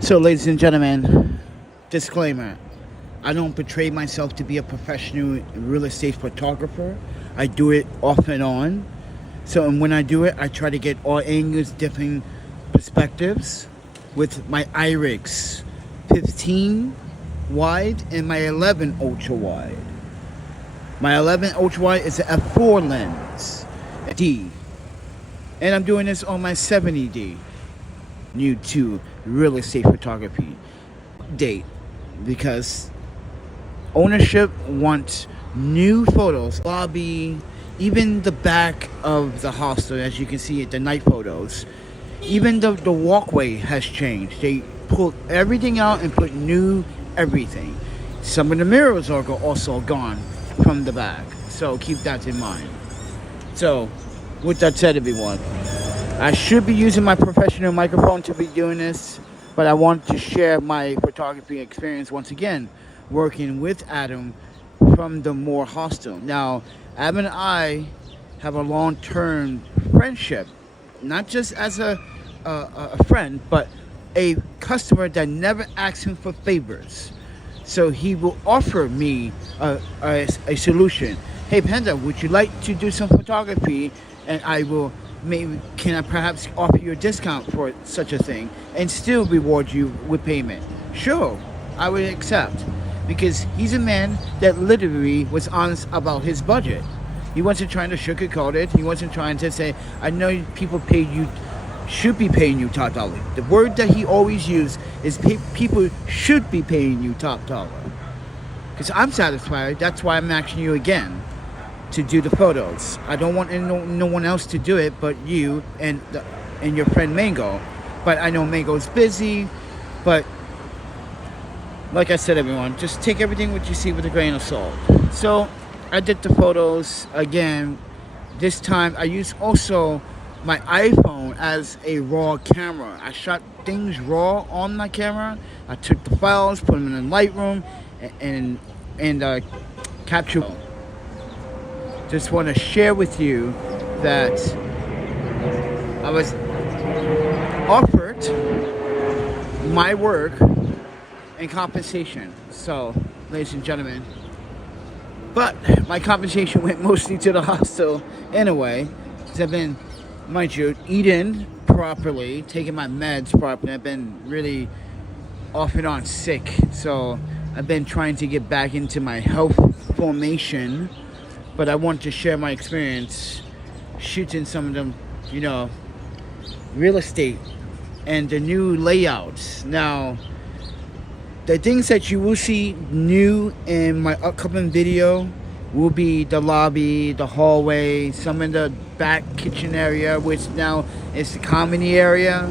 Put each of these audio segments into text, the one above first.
So, ladies and gentlemen, disclaimer. I don't portray myself to be a professional real estate photographer. I do it off and on. So, and when I do it, I try to get all angles, different perspectives with my iRigs 15 wide and my 11 ultra wide. My 11 ultra wide is an f4 lens, D. And I'm doing this on my 70D. New to real estate photography date, because ownership wants new photos, lobby, even the back of the hostel, as you can see at the night photos. Even the walkway has changed. They pulled everything out and put new everything. Some of the mirrors are also gone from the back, so keep that in mind. So with that said, everyone, I should be using my professional microphone to be doing this, but I want to share my photography experience once again, working with Adam from the Moore Hostel. Now, Adam and I have a long-term friendship, not just as a friend, but a customer that never asks him for favors. So he will offer me a solution. Hey, Panda, would you like to do some photography? And I will, maybe, can I perhaps offer you a discount for such a thing and still reward you with payment? Sure, I would accept, because he's a man that literally was honest about his budget. He wasn't trying to sugarcoat it. He wasn't trying to say, I know people should be paying you top dollar. The word that he always used is people should be paying you top dollar. Because I'm satisfied, that's why I'm asking you again to do the photos. I don't want no one else to do it but you and your friend Mango. But I know Mango's busy. But like I said, everyone, just take everything what you see with a grain of salt. So I did the photos again. This time I used also my iPhone as a raw camera. I shot things raw on my camera. I took the files, put them in Lightroom, and capture. Just want to share with you that I was offered my work and compensation. So, ladies and gentlemen, but my compensation went mostly to the hostel anyway, because I've been, mind you, eating properly, taking my meds properly. I've been really off and on sick, so I've been trying to get back into my health formation. But I want to share my experience shooting some of them, real estate and the new layouts. Now, the things that you will see new in my upcoming video will be the lobby, the hallway, some in the back kitchen area, which now is the comedy area,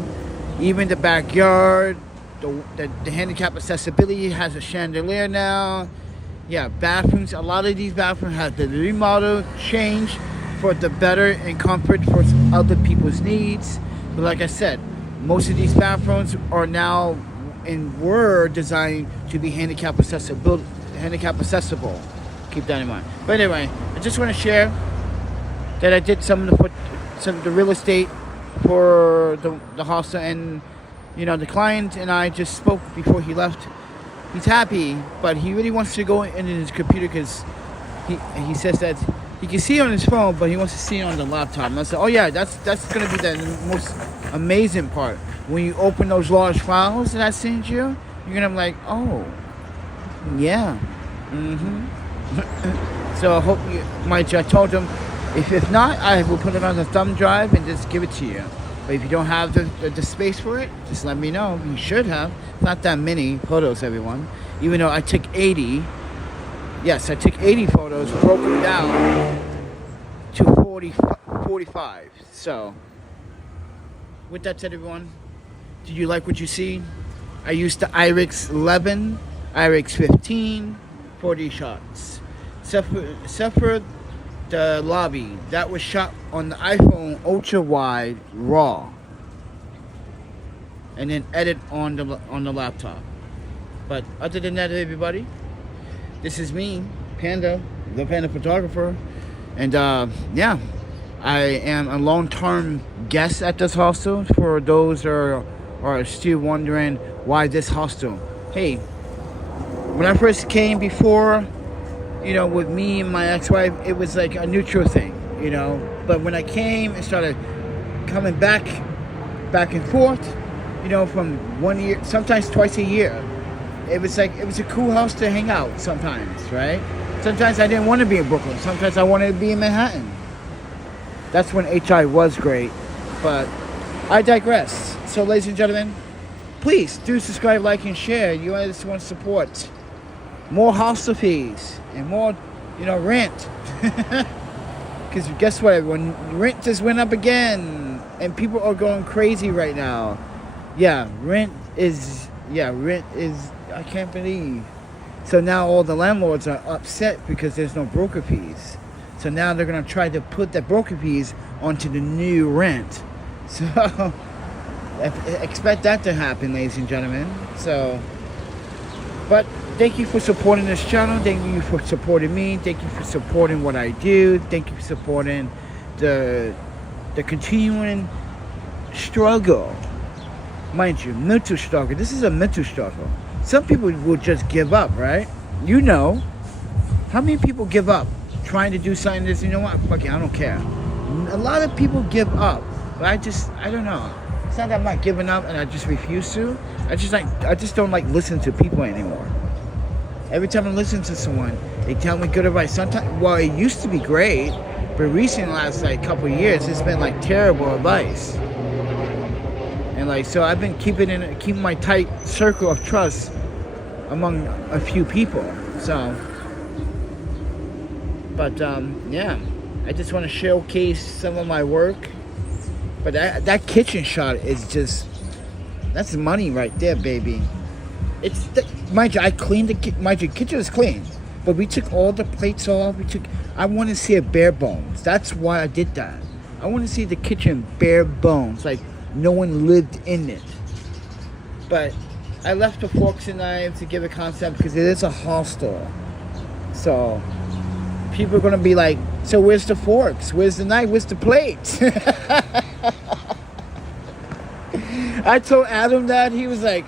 even the backyard. The handicap accessibility has a chandelier now. Yeah, bathrooms. A lot of these bathrooms have been remodeled, changed for the better and comfort for other people's needs. But like I said, most of these bathrooms are now were designed to be handicap accessible. Keep that in mind. But anyway, I just want to share that I did some of the real estate for the hostel, and the client and I just spoke before he left. He's happy, but he really wants to go into his computer because he says that he can see it on his phone, but he wants to see it on the laptop. And I said, oh yeah, that's going to be the most amazing part. When you open those large files that I sent you, you're going to be like, oh, yeah. So I hope I told him, if not, I will put it on the thumb drive and just give it to you. But if you don't have the space for it, just let me know. You should have. Not that many photos, everyone. Even though I took 80. Yes, I took 80 photos, broke them down to 45. So, with that said, everyone, did you like what you see? I used the iRigs 11, iRigs 15 for these shots. Except for the lobby, that was shot on the iPhone ultra wide raw, and then edit on the laptop. But other than that, everybody, this is me, Panda, the Panda Photographer, and I am a long-term guest at this hostel. For those that are or are still wondering why this hostel. Hey, when I first came before, you know, with me and my ex-wife, it was like a neutral thing, you know. But when I came and started coming back and forth, you know, from 1 year, sometimes twice a year, it was a cool house to hang out sometimes, right? Sometimes I didn't want to be in Brooklyn. Sometimes I wanted to be in Manhattan. That's when HI was great. But I digress. So, ladies and gentlemen, please do subscribe, like, and share. You guys want to support more hostel fees and more, you know, rent. Because guess what, everyone? Rent just went up again. And people are going crazy right now. Rent is, I can't believe. So now all the landlords are upset because there's no broker fees. So now they're going to try to put the broker fees onto the new rent. So expect that to happen, ladies and gentlemen. So, but thank you for supporting this channel. Thank you for supporting me. Thank you for supporting what I do. Thank you for supporting the continuing struggle. Mind you, mental struggle. This is a mental struggle. Some people will just give up, right? You know. How many people give up trying to do something that's, you know what, fuck it, I don't care. A lot of people give up. But I don't know. It's not that I'm not giving up and I just refuse to. I just don't like listen to people anymore. Every time I listen to someone, they tell me good advice. Sometimes, well, it used to be great, but recently, last like couple of years, it's been like terrible advice. And like, so I've been keeping my tight circle of trust among a few people. So, but yeah, I just want to showcase some of my work. But that kitchen shot is just, that's money right there, baby. Mind you, I cleaned mind you, kitchen is clean, but we took all the plates off. I want to see it bare bones. That's why I did that. I want to see the kitchen bare bones, like no one lived in it. But I left the forks and knives to give a concept because it is a hostel. So people are gonna be like, so where's the forks? Where's the knife? Where's the plates? I told Adam that. He was like,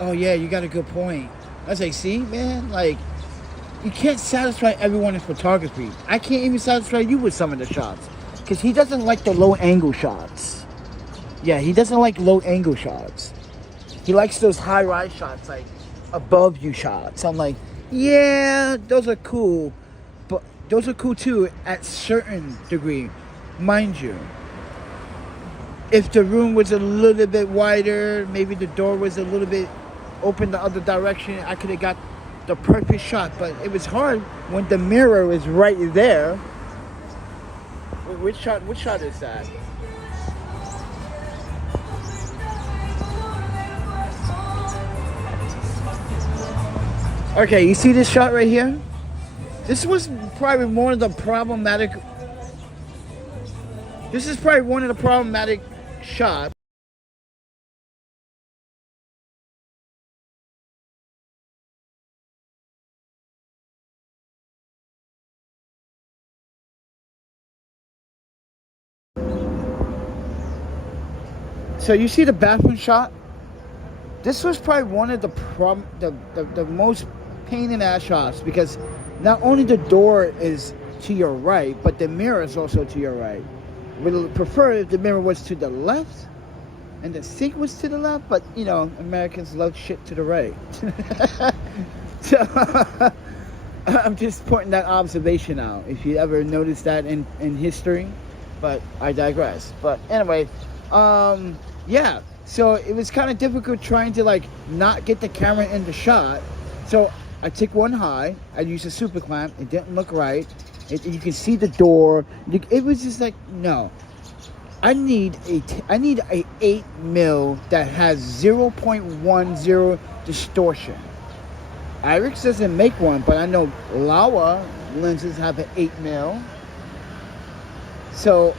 oh yeah, you got a good point. I was like, see, man, like, you can't satisfy everyone in photography. I can't even satisfy you with some of the shots. Because he doesn't like the low angle shots. Yeah, he doesn't like low angle shots. He likes those high rise shots, like above you shots. I'm like, yeah, those are cool. But those are cool too at certain degree. Mind you, if the room was a little bit wider, maybe the door was a little bit open the other direction, I could have got the perfect shot. But it was hard when the mirror is right there. Which shot is that? Okay, you see this shot right here? This was probably one of the problematic. This is probably one of the problematic shots. So you see the bathroom shot? This was probably one of the most pain in the ass shots, because not only the door is to your right, but the mirror is also to your right. Would prefer if the mirror was to the left and the sink was to the left, but you know, Americans love shit to the right. So I'm just pointing that observation out, if you ever noticed that in history, but I digress. But anyway, yeah, so it was kind of difficult trying to like not get the camera in the shot. So I took one high, I used a super clamp, it didn't look right. You can see the door. It was just like, no. I need a 8mm that has 0.10 distortion. Irix doesn't make one, but I know Laowa lenses have an 8mm. So,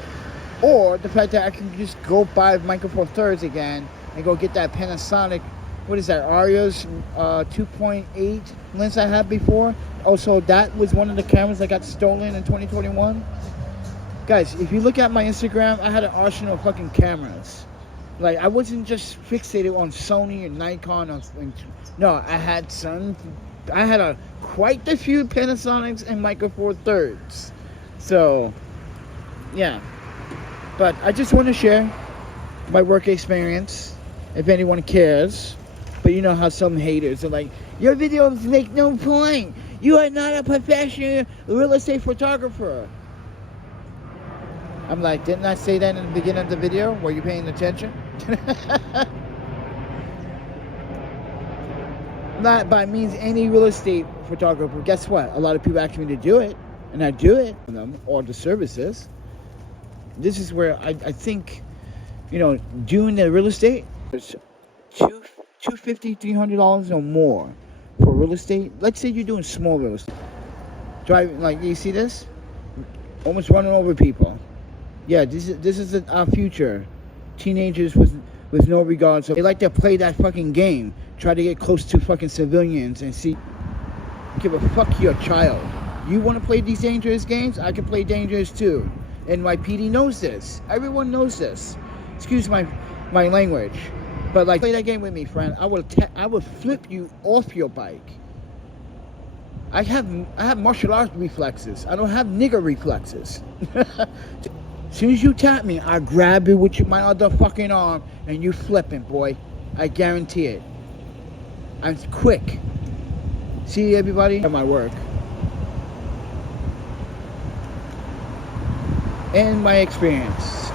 or the fact that I can just go buy Micro Four Thirds again and go get that Panasonic, what is that, Arios 2.8 lens I had before. Also, that was one of the cameras that got stolen in 2021. Guys, if you look at my Instagram, I had an arsenal of fucking cameras. Like, I wasn't just fixated on Sony and Nikon. No, I had quite a few Panasonics and Micro Four Thirds. So, yeah. But I just want to share my work experience, if anyone cares. But you know how some haters are like, your videos make no point. You are not a professional real estate photographer. I'm like, didn't I say that in the beginning of the video? Were you paying attention? Not by means any real estate photographer. Guess what? A lot of people ask me to do it, and I do it for them, or the services. This is where I think, you know, doing the real estate, it's $250, $300 or more for real estate. Let's say you're doing small real estate. Driving, like, you see this? Almost running over people. Yeah, this is our future. Teenagers with no regards. They like to play that fucking game. Try to get close to fucking civilians and see. Give a fuck your child. You want to play these dangerous games? I can play dangerous too. And my PD knows this. Everyone knows this. Excuse my language. But like, play that game with me, friend. I will flip you off your bike. I have martial arts reflexes. I don't have nigger reflexes. As soon as you tap me, I grab you with my other fucking arm and you flipping, boy. I guarantee it. I'm quick. See, everybody? At my work. And my experience.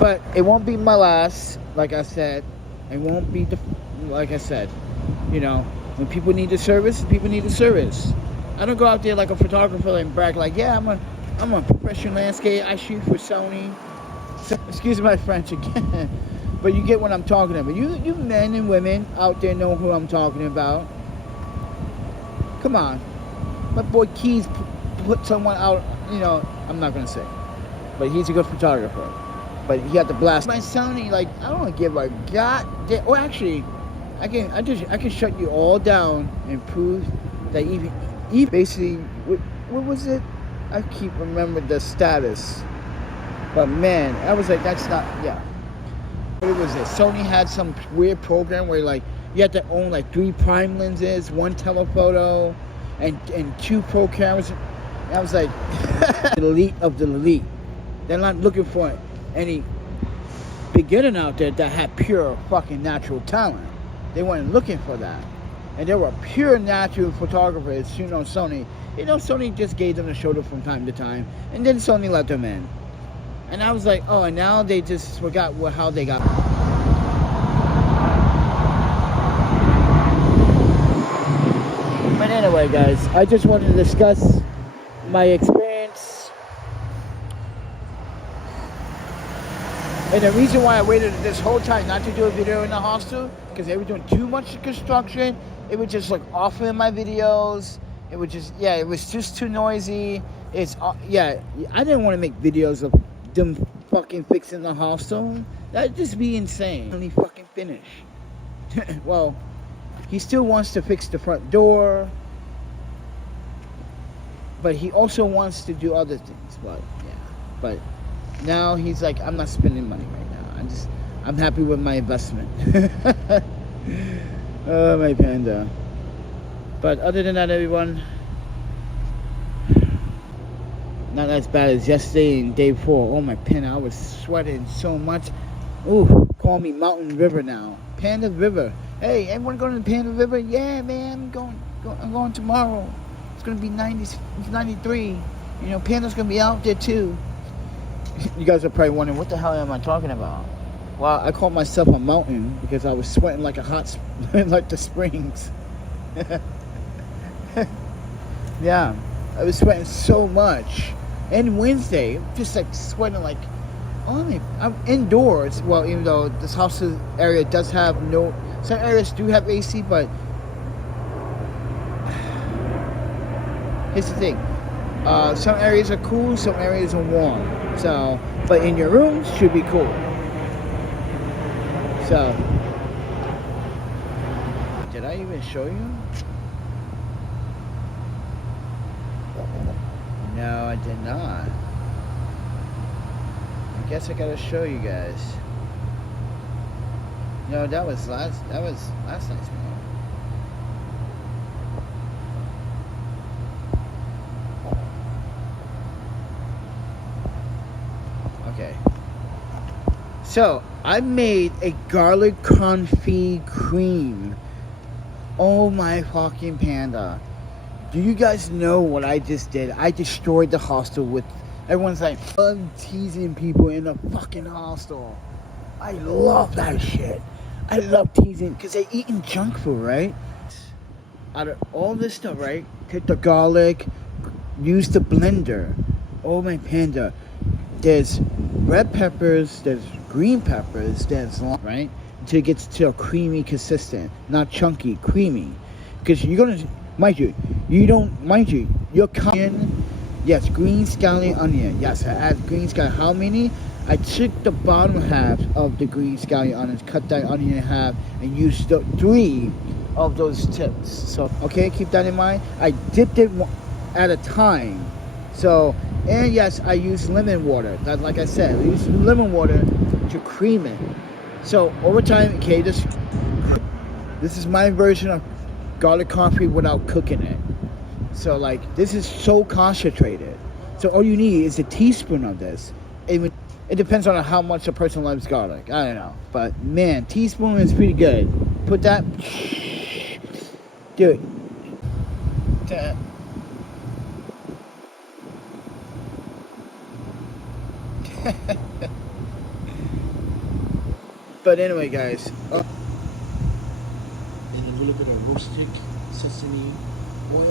But it won't be my last, like I said. It won't be, like I said. You know, when people need the service, people need the service. I don't go out there like a photographer and brag like, yeah, I'm a professional landscape. I shoot for Sony. So, excuse my French again. But you get what I'm talking about. You men and women out there know who I'm talking about. Come on. My boy Keys put someone out, you know, I'm not going to say. But he's a good photographer. But he had to blast my Sony. Like, I don't give a goddamn. Or actually, I can shut you all down and prove that even basically, what was it? I keep remembering the status, but man, I was like, that's not, yeah. What was it? Sony had some weird program where like you had to own like 3 prime lenses, 1 telephoto, and 2 pro cameras. And I was like, the elite of the elite. They're not looking for any beginner out there that had pure fucking natural talent. They weren't looking for that. And they were pure natural photographers, you know, Sony. You know, Sony just gave them the shoulder from time to time. And then Sony let them in. And I was like, oh, and now they just forgot how they got. But anyway, guys, I just wanted to discuss my experience. And the reason why I waited this whole time not to do a video in the hostel, because they were doing too much construction. It would just look awful in my videos. It would just, yeah, it was just too noisy. Yeah, I didn't want to make videos of them fucking fixing the hostel. That'd just be insane. When he fucking finish. Well, he still wants to fix the front door. But he also wants to do other things. But, yeah. But now he's like, I'm not spending money right now. I'm happy with my investment. Oh, my panda. But other than that, everyone, not as bad as yesterday and day before. Oh, my panda, I was sweating so much. Ooh, call me Mountain River now. Panda River. Hey, everyone going to the Panda River? Yeah, man, I'm going tomorrow. It's going to be 93. You know, Panda's going to be out there, too. You guys are probably wondering, what the hell am I talking about? Well, I call myself a mountain because I was sweating like like the springs. Yeah, I was sweating so much. And Wednesday, just like sweating like, I'm indoors. Well, even though this house area does have some areas do have AC, but here's the thing. Some areas are cool, some areas are warm. So, but in your rooms should be cool. So, did I even show you? No, I did not. I guess I gotta show you guys. No, that was last night's meal. Okay. So, I made a garlic confit cream. Oh my fucking panda. Do you guys know what I just did? I destroyed the hostel with... Everyone's like, I love teasing people in the fucking hostel. I love that shit. I love teasing, because they're eating junk food, right? Out of all this stuff, right? Take the garlic, use the blender. Oh my panda. There's red peppers, there's green peppers, there's long, right? Until it gets to a creamy consistent, not chunky, creamy. Because you're gonna, mind you, you're cutting, yes, green scallion onion. Yes, I add green scallion. How many? I took the bottom half of the green scallion onions, cut that onion in half, and used the 3 of those tips. So, okay, keep that in mind. I dipped it at a time. So, and yes, I use lemon water. That's like I said, I use lemon water to cream it. So over time, okay, this is my version of garlic confit without cooking it. So like, this is so concentrated. So all you need is a teaspoon of this. It depends on how much a person loves garlic. I don't know, but man, teaspoon is pretty good. Put that, do it. But anyway, guys. And a little bit of roasted sesame oil.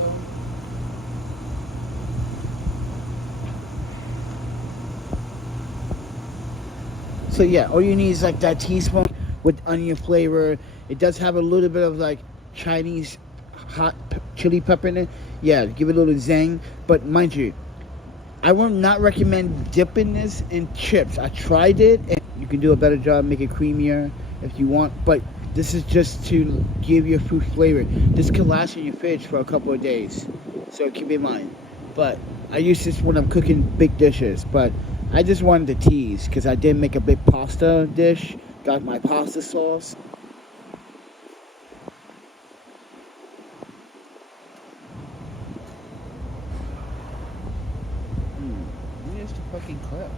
So yeah, all you need is like that teaspoon with onion flavor. It does have a little bit of like Chinese hot chili pepper in it. Yeah, give it a little zing. But mind you, I will not recommend dipping this in chips. I tried it, and you can do a better job, make it creamier if you want. But this is just to give your food flavor. This can last in your fridge for a couple of days, so keep in mind. But I use this when I'm cooking big dishes. But I just wanted to tease because I did make a big pasta dish. Got my pasta sauce. Where's the fucking clip?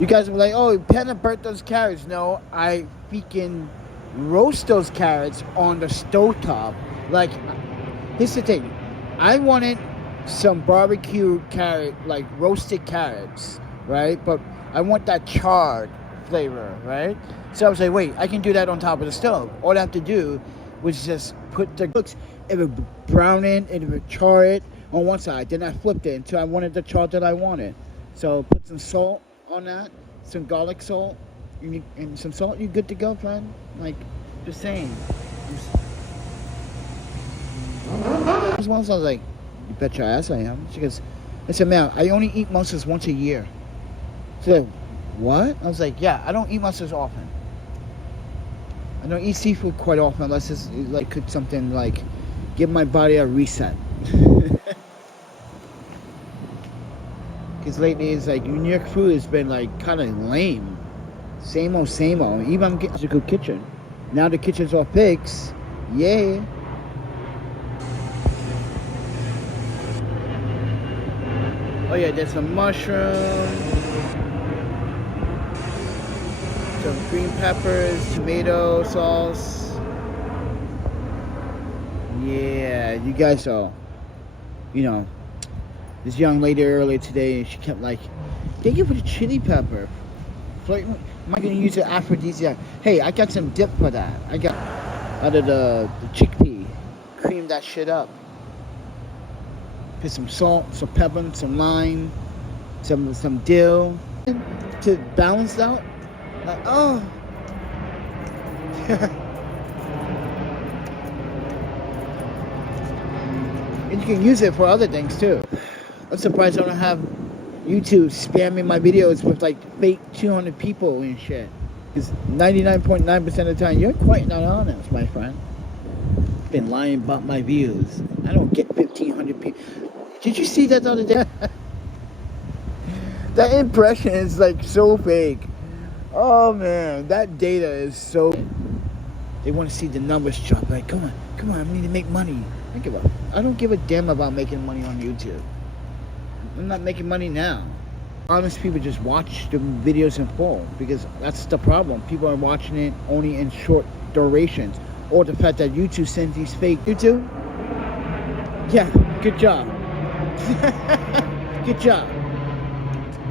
You guys were like, oh, Panda burnt those carrots. No, I freaking roast those carrots on the stovetop. Like, here's the thing. I wanted some barbecue carrot, like roasted carrots, right? But I want that charred flavor, right? So I was like, wait, I can do that on top of the stove. All I have to do was just put the cooks, it would brown it, it would char it on one side. Then I flipped it until I wanted the char that I wanted. So put some salt on that, some garlic salt, and some salt, you're good to go, friend. Like, just saying. Once I was like, you bet your ass I am. She goes, I said, man, I only eat mussels once a year. She said, what? I was like, yeah, I don't eat mussels often. I don't eat seafood quite often unless it's like cook something like give my body a reset. Because lately it's like New York food has been like kind of lame. Same old, same old. Even I'm getting a good kitchen. Now the kitchen's all fixed. Yay. Oh yeah, there's some mushroom, some green peppers, tomato sauce. Yeah, you guys saw, you know, this young lady earlier today, she kept like, thank you for the chili pepper. Am I gonna use it aphrodisiac? Hey, I got some dip for that. I got out of the chickpea. Cream that shit up. Put some salt, some pepper, some lime, some dill to balance out. Like, oh. And you can use it for other things too. I'm surprised I don't have YouTube spamming my videos with like fake 200 people and shit. Because 99.9% of the time, you're quite not honest, my friend. Been lying about my views. I don't get 1,500 people. Did you see that the other day? That impression is like so fake. Oh man, that data is so. They want to see the numbers drop. Like, come on, I need to make money. I don't give a damn about making money on YouTube. I'm not making money now. Honest people just watch the videos in full because that's the problem. People are watching it only in short durations, or the fact that YouTube sends these fake. YouTube? Yeah, good job. Good job.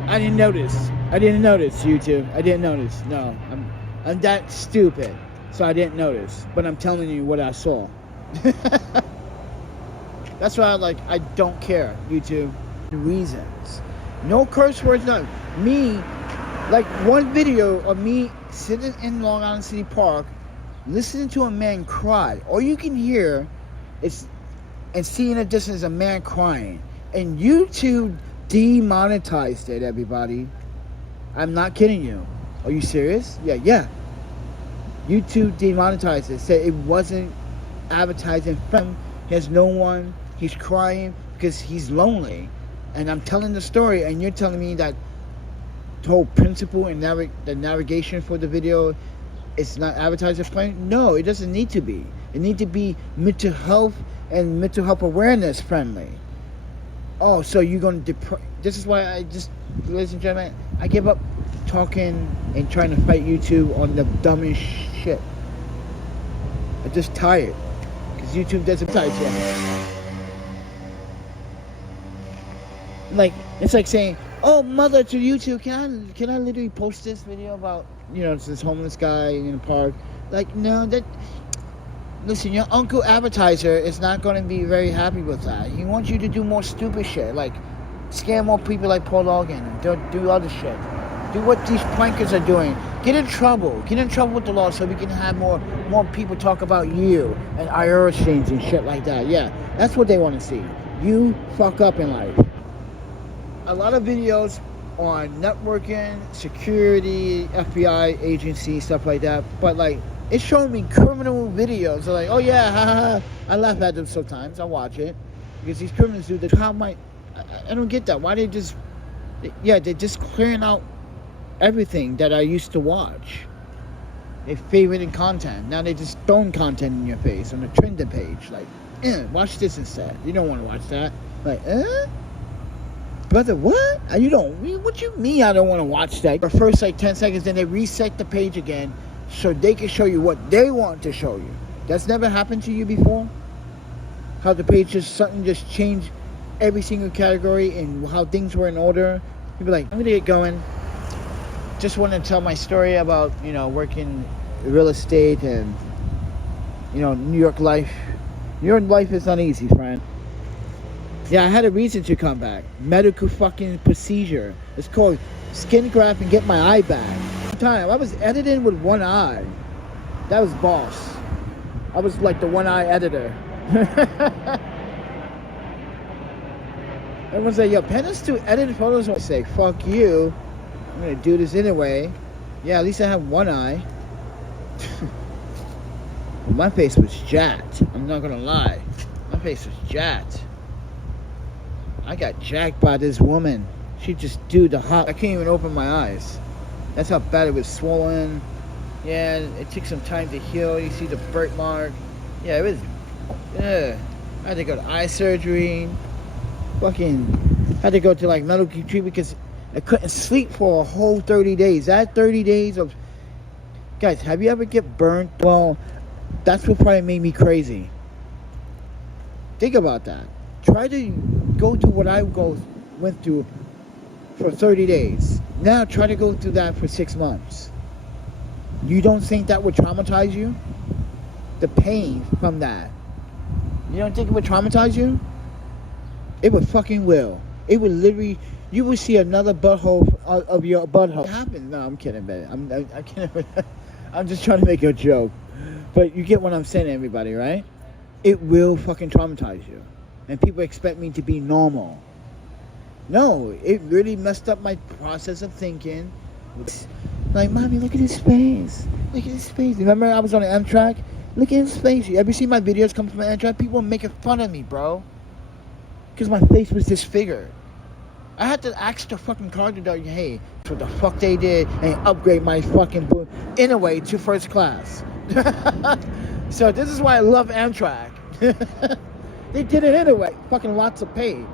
I didn't notice, YouTube. I didn't notice. No, I'm that stupid, so I didn't notice. But I'm telling you what I saw. That's why I don't care, YouTube. Reasons. No curse words, no. Me, like one video of me sitting in Long Island City Park, listening to a man cry. All you can hear is, and seeing in the distance, a man crying. And YouTube demonetized it, everybody. I'm not kidding you. Are you serious? Yeah. YouTube demonetized it. Said it wasn't advertising from. He has no one. He's crying because he's lonely. And I'm telling the story, and you're telling me that the whole principle and the navigation for the video is not advertiser friendly? No, it doesn't need to be. It needs to be mental health and mental health awareness friendly. Oh, so you're going to this is why ladies and gentlemen, I give up talking and trying to fight YouTube on the dumbest shit. I'm just tired because YouTube doesn't advertise yet. Like, it's like saying, oh, mother, to YouTube, can I literally post this video about, this homeless guy in the park? Like, no, listen, your uncle advertiser is not going to be very happy with that. He wants you to do more stupid shit, like scam more people like Paul Logan and do other shit. Do what these prankers are doing. Get in trouble with the law so we can have more people talk about you and IR exchange and shit like that. Yeah, that's what they want to see. You fuck up in life. A lot of videos on networking, security, FBI agency, stuff like that. But like, it's showing me criminal videos. They're like, oh yeah, haha. I laugh at them sometimes. I watch it because these criminals do the I don't get that. Why they're just clearing out everything that I used to watch. They favoriting content. Now they just throwing content in your face on the trending page. Like, watch this instead. You don't want to watch that. Like, brother, what? You don't. What you mean I don't want to watch that? For first 10 seconds, then they reset the page again so they can show you what they want to show you. That's never happened to you before? How the page just changed every single category and how things were in order. You'd be like, I'm gonna get going. Just want to tell my story about, working real estate and, New York life. New York life is not easy, friend. Yeah, I had a reason to come back. Medical fucking procedure. It's called skin graft and get my eye back. Time I was editing with one eye. That was boss. I was like the one eye editor. Everyone's like, yo, Panda still editing photos. I say, fuck you. I'm gonna do this anyway. Yeah, at least I have one eye. My face was jacked. I'm not gonna lie. My face was jacked. I got jacked by this woman. She just I can't even open my eyes. That's how bad it was swollen. Yeah, it took some time to heal. You see the birthmark. Yeah, it was. I had to go to eye surgery. Fucking had to go to medical treatment because I couldn't sleep for a whole 30 days. That 30 days of. Guys, have you ever get burnt? Well, that's what probably made me crazy. Think about that. Try to go through what I went through for 30 days. Now try to go through that for 6 months. You don't think that would traumatize you? The pain from that. You don't think it would traumatize you? It would fucking will. It would literally, you would see another butthole of your butthole. It happened. No, I'm kidding, man. I'm kidding. I'm just trying to make a joke. But you get what I'm saying, everybody, right? It will fucking traumatize you. And people expect me to be normal. No, it really messed up my process of thinking. Like, mommy, look at his face. Look at his face. Remember I was on the Amtrak? Look at his face. You ever see my videos come from Amtrak? People were making fun of me, bro. Because my face was disfigured. I had to ask the fucking car dealer, hey, what the fuck they did and upgrade my fucking boot anyway to first class. So this is why I love Amtrak. They did it anyway. Fucking lots of pay.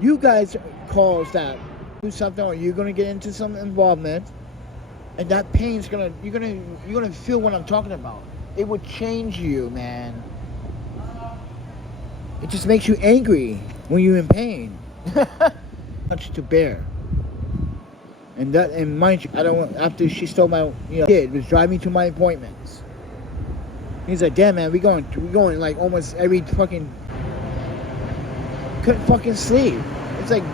You guys cause that. Do something or you're gonna get into some involvement, and that pain's gonna you're gonna feel what I'm talking about. It would change you, man. It just makes you angry when you're in pain. Much to bear. And mind you, I don't want, after she stole my kid, was driving me to my appointments. He's like, damn man, we going like almost every fucking, couldn't fucking sleep. It's like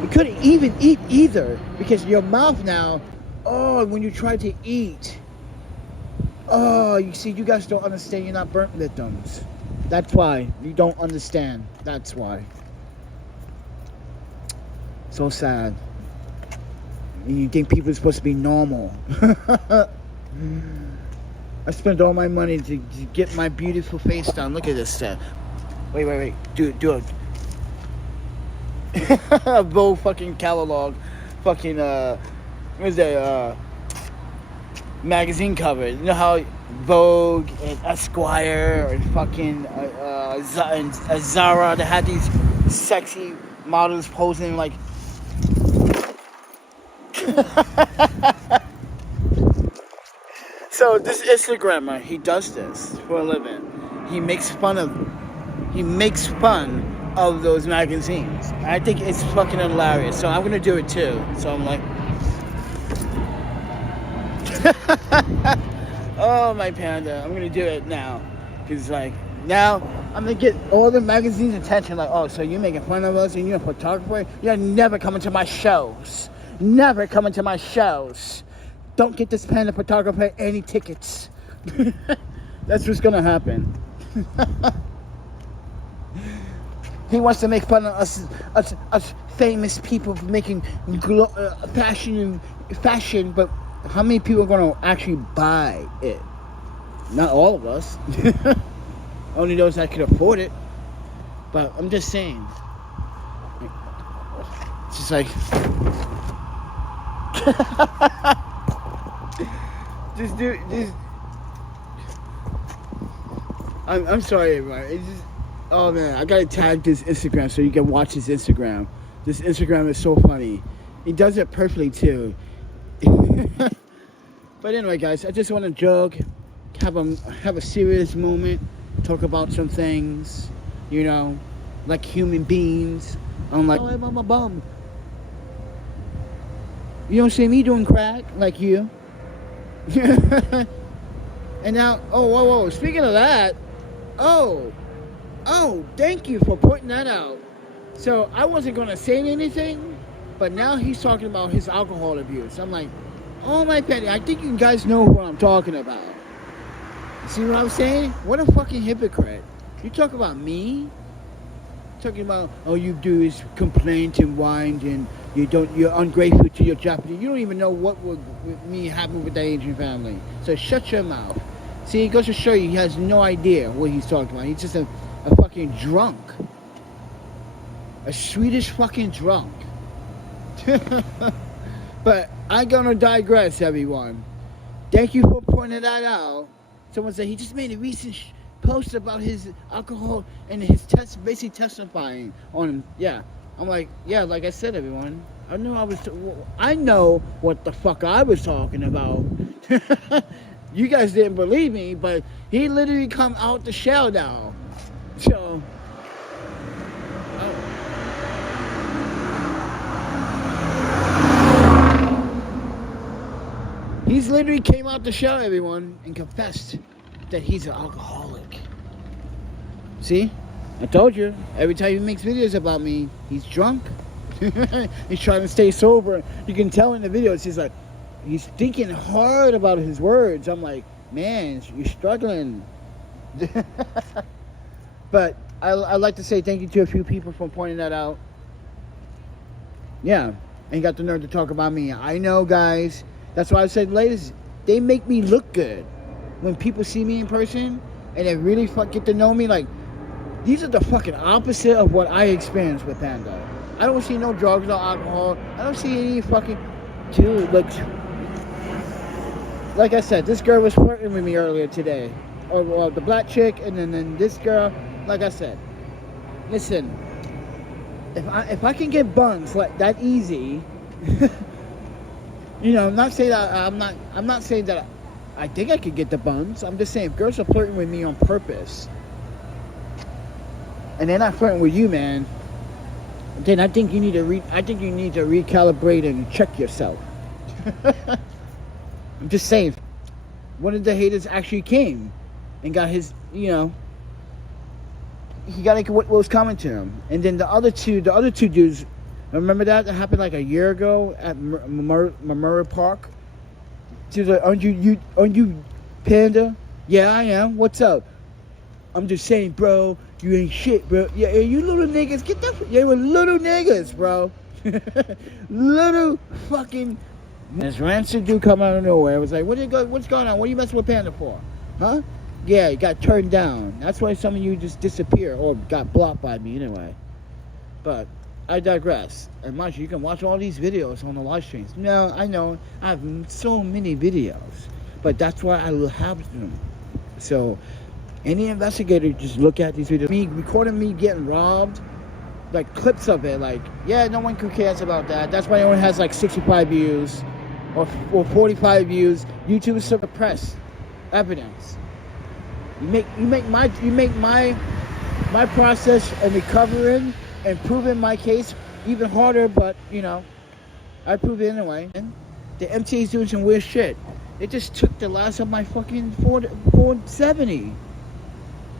we couldn't even eat either because your mouth now, oh, when you try to eat, oh, you see, you guys don't understand, you're not burnt victims. That's why you don't understand. That's why. So sad. And you think people are supposed to be normal. I spent all my money to get my beautiful face done. Look at this stuff. Wait. Do it. A Vogue fucking catalog. Fucking, what is that, magazine cover. You know how Vogue and Esquire and fucking Zara, they had these sexy models posing like so this Instagrammer, he does this for a living. He makes fun of those magazines. I think it's fucking hilarious. So I'm gonna do it too. So I'm like oh my panda, I'm gonna do it now. Cause like now I'm gonna get all the magazines' attention. Like, oh, so you're making fun of us and you're a photographer? You're never coming to my shows. Never coming to my shows. Don't get this Panda Photographer any tickets. That's what's gonna happen. He wants to make fun of us famous people for making fashion, but how many people are gonna actually buy it? Not all of us. Only those that can afford it. But I'm just saying. It's just like I'm sorry everybody. It's just, oh man, I gotta tag this Instagram so you can watch his Instagram. This Instagram is so funny. He does it perfectly too. But anyway guys, I just want to joke, have a serious moment, talk about some things, like human beings. I'm like, oh, I'm a bum. You don't see me doing crack like you. And now, whoa, speaking of that, oh, thank you for pointing that out. So I wasn't going to say anything, but now he's talking about his alcohol abuse. I'm like, oh my penny, I think you guys know what I'm talking about. See what I'm saying? What a fucking hypocrite. You talk about me? Talking about all you do is complain and whine and you're ungrateful to your Japanese. You don't even know what would me happen with the Asian family. So shut your mouth. See, it goes to show you he has no idea what he's talking about. He's just a fucking drunk. A Swedish fucking drunk. But I'm gonna digress, everyone. Thank you for pointing that out. Someone said he just made a recent post about his alcohol and his basically testifying on him. Yeah, I'm like, yeah, like I said, everyone, I know what the fuck I was talking about. You guys didn't believe me, but he literally come out the shell now. So he's literally came out the shell, everyone, and confessed that he's an alcoholic. See? I told you. Every time he makes videos about me, he's drunk. He's trying to stay sober. You can tell in the videos, he's thinking hard about his words. I'm like, man, you're struggling. But I'd like to say thank you to a few people for pointing that out. Yeah. And you got the nerve to talk about me. I know, guys. That's why I said, ladies, they make me look good. When people see me in person and they really get to know me, like, these are the fucking opposite of what I experienced with Panda. I don't see no drugs, no alcohol. I don't see any fucking... Dude, look. Like I said, this girl was flirting with me earlier today. Or the black chick, and then this girl. Like I said, listen. If I can get buns like that easy, you know, I'm not saying that I'm not saying that I think I could get the buns. I'm just saying if girls are flirting with me on purpose, and they're not flirting with you, man, then I think you need to recalibrate and check yourself. I'm just saying. One of the haters actually came and got his, you know, he got what was coming to him. And then the other two dudes, remember that happened like a year ago at Memorial Park? She was like, aren't you Panda? Yeah, I am. What's up? I'm just saying, bro, you ain't shit, bro. Yeah, you little niggas, get that. They were little niggas, bro. Little fucking. This rancid dude come out of nowhere. It was like, what's going on? What are you messing with Panda for? Huh? Yeah, you got turned down. That's why some of you just disappear or got blocked by me anyway. But I digress. And mind you can watch all these videos on the live streams. No, I know. I have so many videos. But that's why I will have them. So, any investigator just look at these videos. Me recording me getting robbed. Like clips of it. Like, yeah, no one cares about that. That's why it only has like 65 views. Or 45 views. YouTube suppress evidence. You make my process of recovering and proving my case even harder, but you know, I prove it anyway. And the MTA is doing some weird shit. They just took the last of my fucking 470.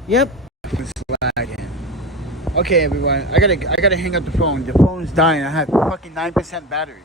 Yep. Okay, everyone. I gotta hang up the phone. The phone's dying. I have fucking 9% battery.